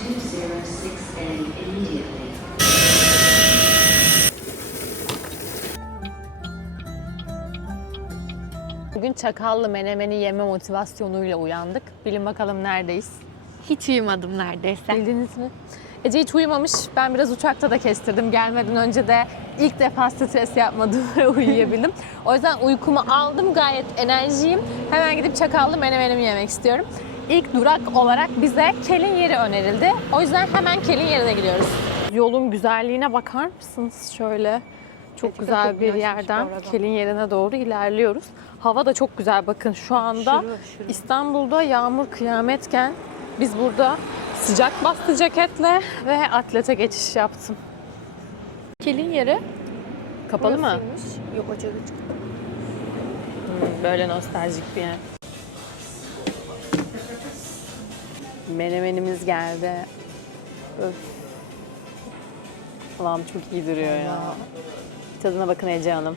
206A immediately. Bugün çakallı menemeni yeme motivasyonuyla uyandık. Bilin bakalım neredeyiz? Hiç uyumadım neredeyse. Bildiniz mi? Ece hiç uyumamış. Ben biraz uçakta da kestirdim. Gelmeden önce de ilk defa stres yapmadım ve uyuyabildim. O yüzden uykumu aldım. Gayet enerjiyim. Hemen gidip çakallı menemenimi yemek istiyorum. İlk durak olarak bize Kelin yeri önerildi. O yüzden hemen Kelin yerine gidiyoruz. Yolun güzelliğine bakar mısınız şöyle? Çok Gerçekten güzel çok bir bu yerden arada. Kelin yerine doğru ilerliyoruz. Hava da çok güzel bakın şu anda. Aşırı, aşırı. İstanbul'da yağmur kıyametken biz burada sıcak bastı ceketle ve atlete geçiş yaptım. Kelin yeri kapalı mı? Burasıymış. Yok açık açık. Hmm, böyle nostaljik bir yer. Menemenimiz geldi. Öf. Allah'ım çok iyi duruyor ya. Tadına bakın Ece Hanım.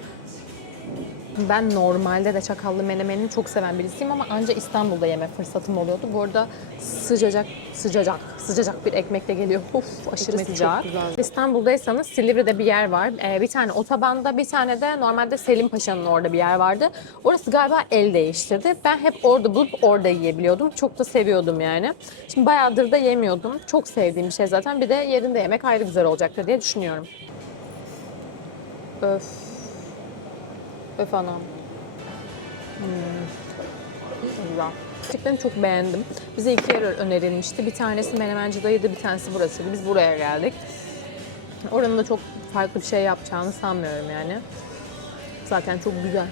Ben normalde de çakallı menemenini çok seven birisiyim ama ancak İstanbul'da yeme fırsatım oluyordu. Bu arada sıcacık, sıcacık, sıcacık bir ekmekle geliyor. Of aşırı Ekmek sıcak. İstanbul'daysanız Silivri'de bir yer var. Ee, bir tane otobanda, bir tane de normalde Selim Paşa'nın orada bir yer vardı. Orası galiba el değiştirdi. Ben hep orada bulup orada yiyebiliyordum. Çok da seviyordum yani. Şimdi bayağıdır da yemiyordum. Çok sevdiğim bir şey zaten. Bir de yerinde yemek ayrı güzel olacaktır diye düşünüyorum. Öf. Öf anam. Hmm. Güzel. Gerçekten çok beğendim. Bize iki yer önerilmişti. Bir tanesi Menemenci Dayı'dı, bir tanesi burasıydı. Biz buraya geldik. Oranın da çok farklı bir şey yapacağını sanmıyorum yani. Zaten çok güzel.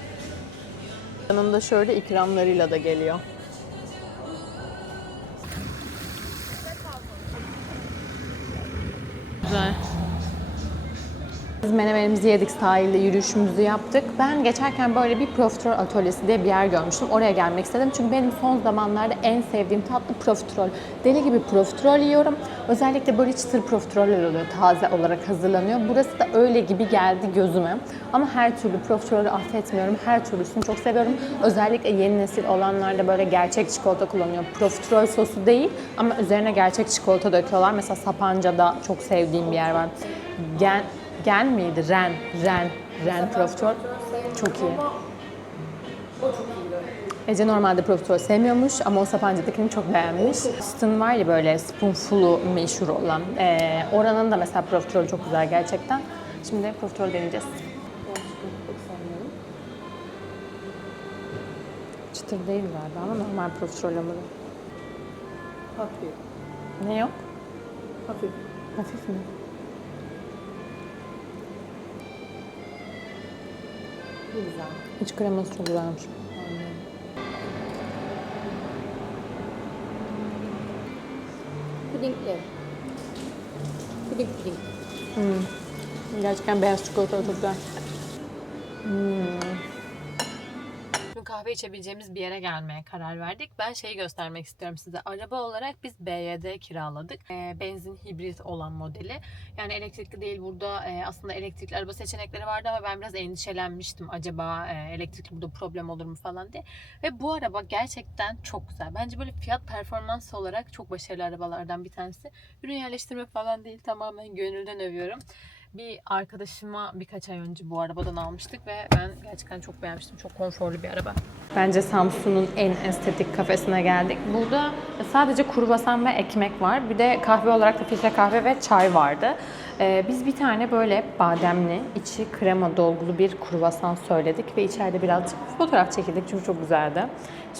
Yanında şöyle ikramlarıyla da geliyor. Güzel. Biz menemenimizi yedik, sahilde yürüyüşümüzü yaptık. Ben geçerken böyle bir profiterol atölyesi diye bir yer görmüştüm. Oraya gelmek istedim. Çünkü benim son zamanlarda en sevdiğim tatlı profiterol. Deli gibi profiterol yiyorum. Özellikle böyle çıtır profiteroller oluyor. Taze olarak hazırlanıyor. Burası da öyle gibi geldi gözüme. Ama her türlü profiterolü affetmiyorum. Her türlüsünü çok seviyorum. Özellikle yeni nesil olanlar da böyle gerçek çikolata kullanıyor. Profiterol sosu değil ama üzerine gerçek çikolata döküyorlar. Mesela Sapanca'da çok sevdiğim bir yer var. Gen, Gen miydi? Ren. Ren. Ren profiterol. Çok iyi. Ece normalde profiterol sevmiyormuş ama o Sapanca'dakini çok beğenmiş. Stin var ya böyle spoonful'u meşhur olan. Ee, oranın da mesela profiterolü çok güzel gerçekten. Şimdi profiterol deneyeceğiz. Çıtır değil galiba ama normal profiterol hamuru. Hafif. Ne yok? Hafif. Hafif mi? Güzel. İç kreması çok güzelmiş. Pudingli. Puding puding. Gerçekten beyaz çikolata çok güzel. Şimdi kahve içebileceğimiz bir yere gelmeye karar verdik. Ben şeyi göstermek istiyorum size. Araba olarak biz BYD kiraladık. Ee, benzin hibrit olan modeli. Yani elektrikli değil burada. e, aslında elektrikli araba seçenekleri vardı ama ben biraz endişelenmiştim. Acaba e, elektrikli burada problem olur mu falan diye. Ve bu araba gerçekten çok güzel. Bence böyle fiyat performans olarak çok başarılı arabalardan bir tanesi. Ürün yerleştirme falan değil. Tamamen gönülden övüyorum. Bir arkadaşıma birkaç ay önce bu arabadan almıştık ve ben gerçekten çok beğenmiştim. Çok konforlu bir araba. Bence Samsun'un en estetik kafesine geldik. Burada sadece kruvasan ve ekmek var. Bir de kahve olarak da filtre kahve ve çay vardı. Ee, biz bir tane böyle bademli, içi krema dolgulu bir kruvasan söyledik ve içeride birazcık fotoğraf çekildik çünkü çok güzeldi.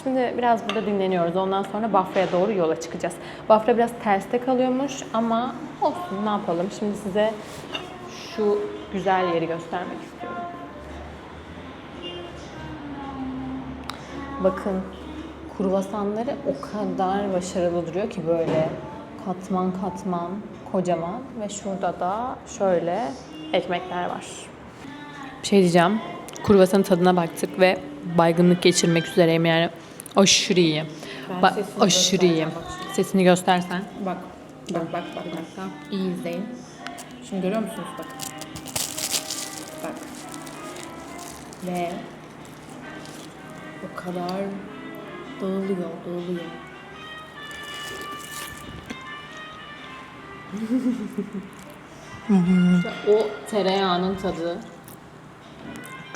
Şimdi biraz burada dinleniyoruz. Ondan sonra Bafra'ya doğru yola çıkacağız. Bafra biraz terste kalıyormuş ama olsun ne yapalım. Şimdi size şu güzel yeri göstermek istiyorum. Bakın kruvasanları o kadar başarılı duruyor ki böyle katman katman kocaman ve şurada da şöyle ekmekler var. Bir şey diyeceğim. Kruvasanın tadına baktık ve baygınlık geçirmek üzereyim yani. Aşırı iyi. Ben Ba- sesini aşırı iyi. bak. Sesini göstersen. Bak. Bak bak bak. Dakika. İyi izleyin. Şimdi görüyor musunuz bak. Bak. Ve o kadar dağılıyor, dağılıyor. o tereyağının tadı.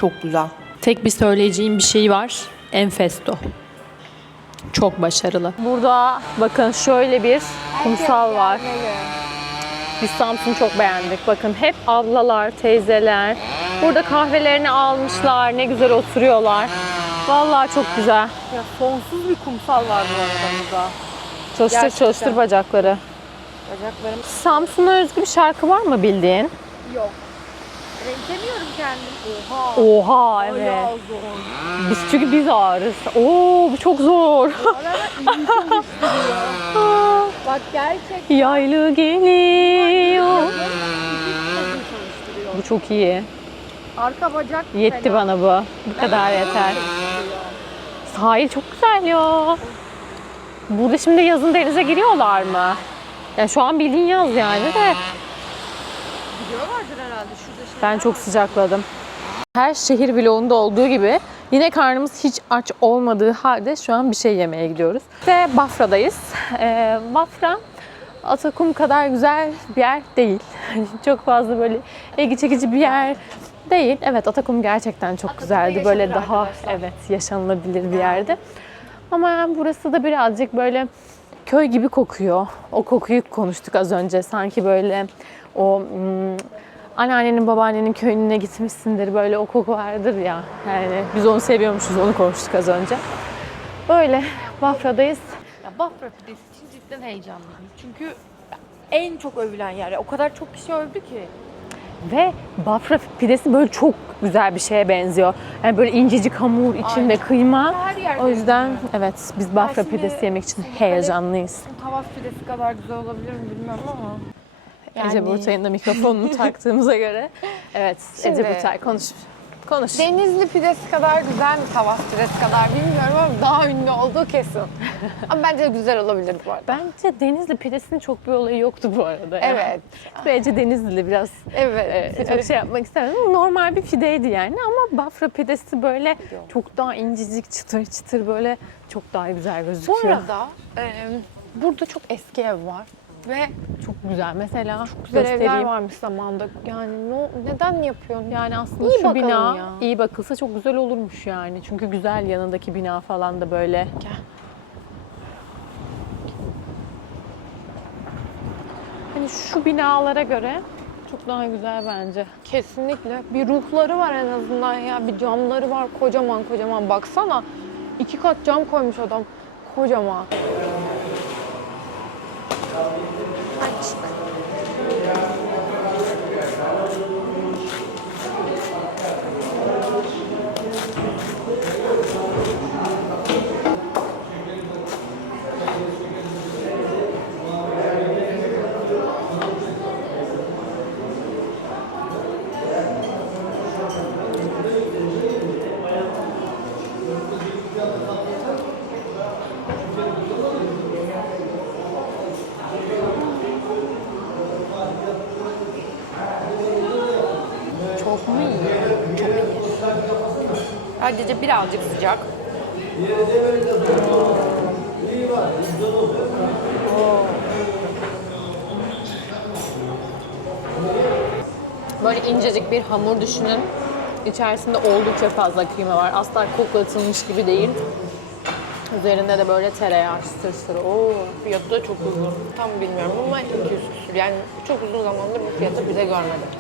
Çok güzel. Tek bir söyleyeceğim bir şey var. Enfesto. Çok başarılı. Burada bakın şöyle bir kumsal var. Biz Samsun'u çok beğendik. Bakın hep ablalar, teyzeler. Burada kahvelerini almışlar. Ne güzel oturuyorlar. Vallahi çok güzel. Ya sonsuz bir kumsal var bu burada. Çalıştır Gerçekten. çalıştır bacakları. Bacaklarım Samsun'a özgü bir şarkı var mı bildiğin? yok. Renklemiyorum kendim. Oha. Oha evet. Biz çünkü biz ağırız. Oo bu çok zor. Bak gerçekten Yaylı geliyor. Bu çok iyi. Arka bacak Yetti fena. bana bu. Bu kadar yeter. Sahil çok güzel ya. Burada şimdi yazın denize giriyorlar mı? Yani şu an bildiğin yaz yani de. Gidiyorlardır herhalde şurada şey. Ben çok sıcakladım. Her şehir vlogunda olduğu gibi yine karnımız hiç aç olmadığı halde şu an bir şey yemeye gidiyoruz. Ve Bafra'dayız. Ee, Bafra Atakum kadar güzel bir yer değil. çok fazla böyle ilgi çekici bir yer değil. Evet Atakum gerçekten çok güzeldi. Böyle daha arkadaşlar. evet yaşanılabilir bir yerde. Ama burası da birazcık böyle köy gibi kokuyor. O kokuyu konuştuk az önce. Sanki böyle o hmm, anneannenin babaannenin köyüne gitmişsindir. Böyle o koku vardır ya. Yani biz onu seviyormuşuz. Onu konuştuk az önce. Böyle Bafra'dayız. Ya Bafra pidesi için cidden heyecanlıyım. Çünkü en çok övülen yer. O kadar çok kişi övdü ki. Ve Bafra pidesi böyle çok güzel bir şeye benziyor. Yani böyle incecik hamur, içinde Aynen. kıyma. Her yerde O yüzden övülüyor. evet biz Bafra pidesi yemek için heyecanlıyız. Tavaf pidesi kadar güzel olabilir mi bilmiyorum ama. Ece Burtay'ın da mikrofonunu taktığımıza göre. Evet Şimdi- Ece Burtay konuş. Konuş. Denizli pidesi kadar güzel mi tavaf pidesi kadar bilmiyorum ama daha ünlü olduğu kesin. ama bence güzel olabilir bu arada. Bence Denizli pidesinin çok bir olayı yoktu bu arada. ya. Evet. Ece Denizli biraz Evet. e, çok şey yapmak istemedim. Normal bir pideydi yani ama Bafra pidesi böyle çok daha incecik çıtır çıtır böyle çok daha güzel Bu gözüküyor. arada e, burada çok eski ev var ve çok güzel. Mesela güzel evler varmış zamanında. Yani no, neden yapıyorsun? Yani aslında İyi şu bina ya. iyi bakılsa çok güzel olurmuş yani. Çünkü güzel yanındaki bina falan da böyle. Gel. Hani şu binalara göre çok daha güzel bence. Kesinlikle. Bir ruhları var en azından ya. Bir camları var kocaman kocaman. Baksana. iki kat cam koymuş adam. Kocaman. Aç. Sadece birazcık sıcak. Böyle incecik bir hamur düşünün. İçerisinde oldukça fazla kıyma var. Asla koklatılmış gibi değil. Üzerinde de böyle tereyağı çıtır çıtır. Oo. Fiyatı da çok uygun. Tam bilmiyorum ama 200 küsür. Yani çok uzun zamandır bu fiyatı bize görmedim.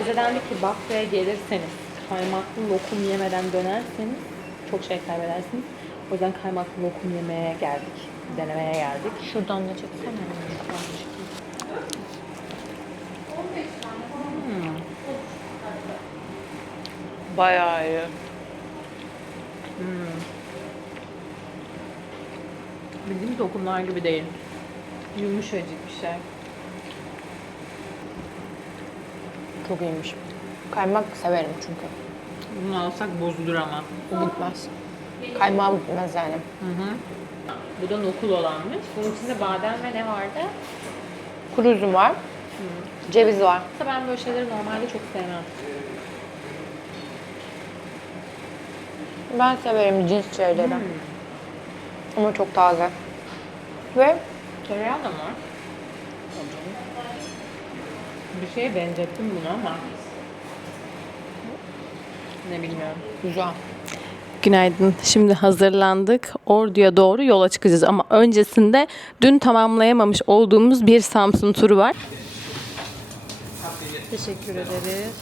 Bize dendi ki Bafra'ya gelirseniz kaymaklı lokum yemeden dönerseniz çok şey kaybedersiniz. O yüzden kaymaklı lokum yemeye geldik. Denemeye geldik. Şuradan da çeksene. Bayağı iyi. Bildiğimiz lokumlar gibi değil. Yumuşacık bir şey. Çok iyiymiş. Kaymak severim çünkü. Bunu alsak bozulur ama. Bu bitmez. Kaymağı bitmez yani. Bu da nokul olanmış. Bunun içinde badem ve ne vardı? Kuru üzüm var. Ceviz var. Ben böyle şeyleri normalde çok sevmem. Ben severim cins şeyleri. Ama çok taze. Ve Tereyağı da mı? Bir şeye benzettim bunu ama ne bilmiyorum. Güzel. Günaydın. Şimdi hazırlandık. Ordu'ya doğru yola çıkacağız ama öncesinde dün tamamlayamamış olduğumuz bir Samsun turu var. Teşekkür ederiz.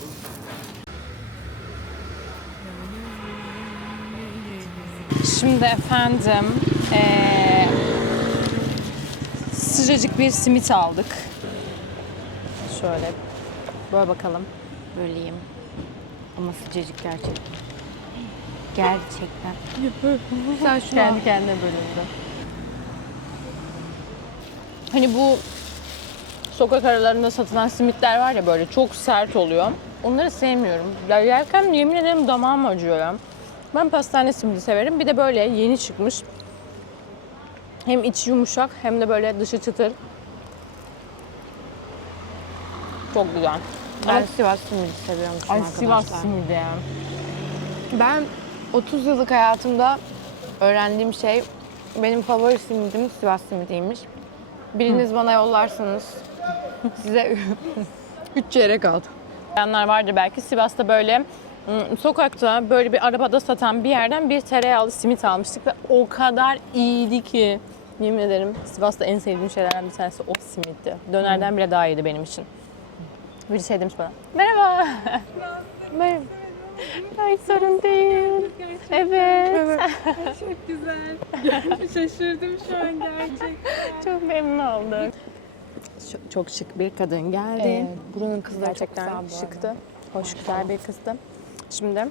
Şimdi efendim eee, sıcacık bir simit aldık. Şöyle böyle bakalım. Böyleyim. Ama sıcacık gerçekten. Gerçekten. Sen şunu Kendi kendine bölündü. Hani bu sokak aralarında satılan simitler var ya böyle çok sert oluyor. Onları sevmiyorum. Ya yerken yemin ederim damağım acıyor ya. Ben pastane simidi severim. Bir de böyle yeni çıkmış. Hem içi yumuşak hem de böyle dışı çıtır. Çok güzel. Ben Sivas simidi seviyorum Ay. Sivas simidi. Ben 30 yıllık hayatımda öğrendiğim şey benim favori simidim Sivas simidiymiş. Biriniz bana yollarsanız size 3 çeyrek aldım. Bilenler vardır belki. Sivas'ta böyle ım, sokakta böyle bir arabada satan bir yerden bir tereyağlı simit almıştık ve o kadar iyiydi ki. Yemin ederim Sivas'ta en sevdiğim şeylerden bir tanesi o simitti. Dönerden bile daha iyiydi benim için. Bir şey demiş bana. Merhaba. Merhaba. Ay sorun değil. Evet. Şaşırdım şu an gerçekten. Çok memnun oldum. Çok, çok şık bir kadın geldi. buranın kızları Gerçekten çok güzel şıktı. Hoş güzel bir kızdı. Şimdi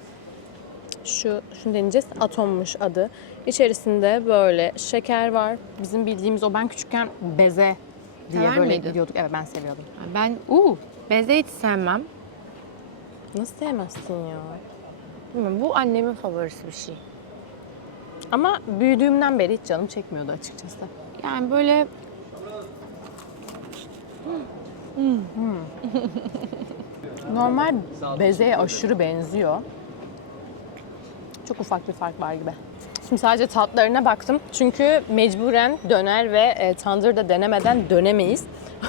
şu şunu deneyeceğiz. Atommuş adı. İçerisinde böyle şeker var. Bizim bildiğimiz o ben küçükken beze diye Sever böyle miydin? gidiyorduk. Evet ben seviyordum. Ben Uuu. Beze hiç sevmem. Nasıl sevmezsin ya? Bilmiyorum, bu annemin favorisi bir şey. Ama büyüdüğümden beri hiç canım çekmiyordu açıkçası. Yani böyle Normal bezeye aşırı benziyor. Çok ufak bir fark var gibi. Şimdi sadece tatlarına baktım. Çünkü mecburen döner ve e, tandırda denemeden dönemeyiz.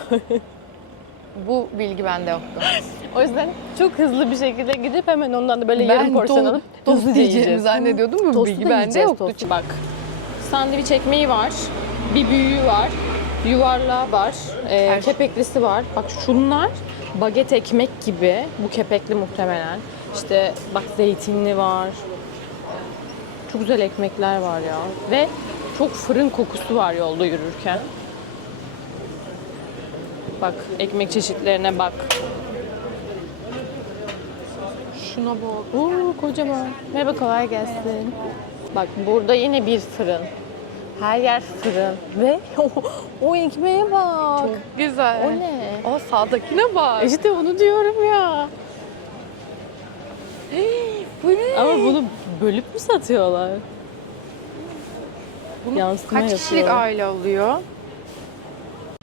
bu bilgi bende yoktu. O yüzden çok hızlı bir şekilde gidip hemen ondan da böyle yarım Ben porsiyon to- alıp tost yiyeceğiz. zannediyordum mu? Tostu bilgi bende yoktu. tostu. Bak sandviç ekmeği var. Bir büyüğü var. Yuvarlağı var. e, Her- kepeklisi var. Bak şunlar baget ekmek gibi. Bu kepekli muhtemelen. İşte bak zeytinli var. Çok güzel ekmekler var ya. Ve çok fırın kokusu var yolda yürürken. Bak ekmek çeşitlerine bak. Şuna bak. Oo kocaman. Merhaba kolay gelsin. Bak burada yine bir fırın. Her yer fırın. Ve o, o ekmeğe bak. Güzel. O ne? O sağdakine bak. İşte onu diyorum ya. Bu ne? Ama bunu bölüp mü satıyorlar? Yansıma Kaç kişilik yapıyor. aile oluyor?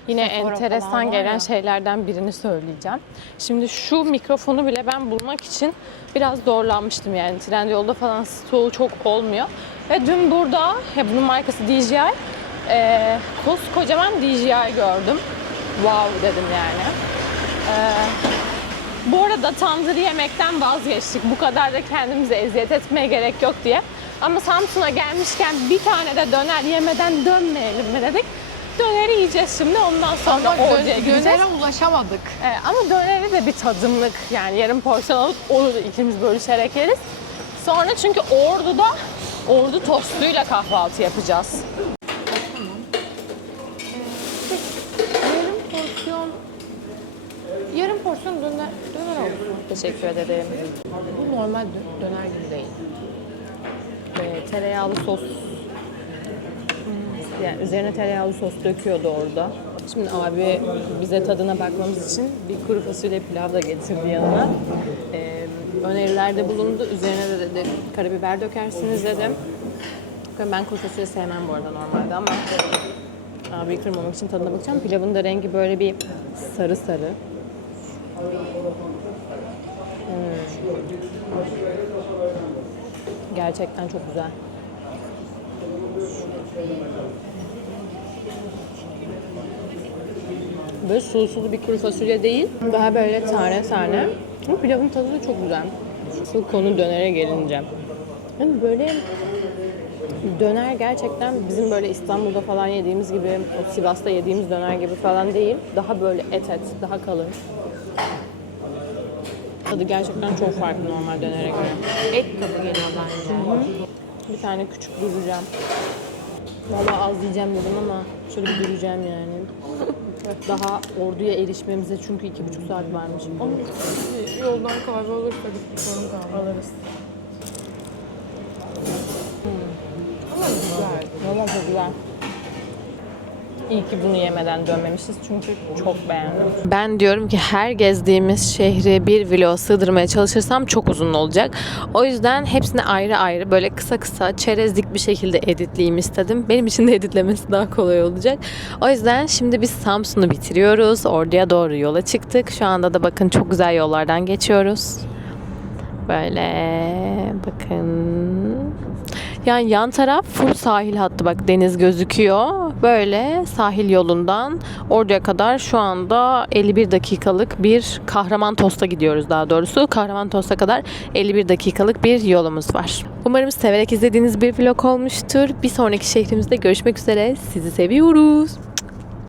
Yine Sephora enteresan gelen ya. şeylerden birini söyleyeceğim. Şimdi şu mikrofonu bile ben bulmak için biraz zorlanmıştım yani. Trendyol'da falan stoğu çok olmuyor. Ve dün burada, ya bunun markası DJI, e, koskocaman DJI gördüm. Wow dedim yani. E, bu arada tandır yemekten vazgeçtik. Bu kadar da kendimize eziyet etmeye gerek yok diye. Ama Samsun'a gelmişken bir tane de döner yemeden dönmeyelim mi dedik. Döneri yiyeceğiz şimdi ondan sonra Ama oraya dön- gideceğiz. dönere ulaşamadık. Ee, ama döneri de bir tadımlık yani yarım porsiyon alıp onu da ikimiz bölüşerek yeriz. Sonra çünkü Ordu'da Ordu tostuyla kahvaltı yapacağız. Yarım porsiyon yarım porsiyon döner, döner olsun. Teşekkür ederim. Bu normal dö- döner gibi değil. Ee, tereyağlı sos. Yani üzerine tereyağlı sos döküyordu orada. Şimdi abi bize tadına bakmamız için bir kuru fasulye pilav da getirdi yanına. Ee, önerilerde bulundu. Üzerine de dedi karabiber dökersiniz dedim. Ben kuru fasulye sevmem bu arada normalde ama abi kırmamak için tadına bakacağım. Pilavın da rengi böyle bir sarı sarı. Hmm. Gerçekten çok güzel. Böyle sulu sulu bir kuru fasulye değil. Daha böyle tane tane. Ama pilavın tadı da çok güzel. Asıl konu dönere gelince. Yani böyle döner gerçekten bizim böyle İstanbul'da falan yediğimiz gibi, o Sivas'ta yediğimiz döner gibi falan değil. Daha böyle et et, daha kalın. Tadı gerçekten çok farklı normal dönere göre. Et tadı geliyor bence. Bir tane küçük duracağım. Vallahi az diyeceğim dedim ama şöyle bir duracağım yani. Daha orduya erişmemize çünkü iki buçuk saat varmış. Ama yoldan kahve olursa bir sorun kahve alırız. Ama güzel. Valla çok güzel. İyi ki bunu yemeden dönmemişiz çünkü çok beğendim. Ben diyorum ki her gezdiğimiz şehri bir vlog sığdırmaya çalışırsam çok uzun olacak. O yüzden hepsini ayrı ayrı böyle kısa kısa çerezlik bir şekilde editleyeyim istedim. Benim için de editlemesi daha kolay olacak. O yüzden şimdi biz Samsun'u bitiriyoruz. Orduya doğru yola çıktık. Şu anda da bakın çok güzel yollardan geçiyoruz. Böyle bakın. Yani yan taraf full sahil hattı bak deniz gözüküyor. Böyle sahil yolundan oraya kadar şu anda 51 dakikalık bir Kahraman Tost'a gidiyoruz daha doğrusu. Kahraman Tost'a kadar 51 dakikalık bir yolumuz var. Umarım severek izlediğiniz bir vlog olmuştur. Bir sonraki şehrimizde görüşmek üzere. Sizi seviyoruz.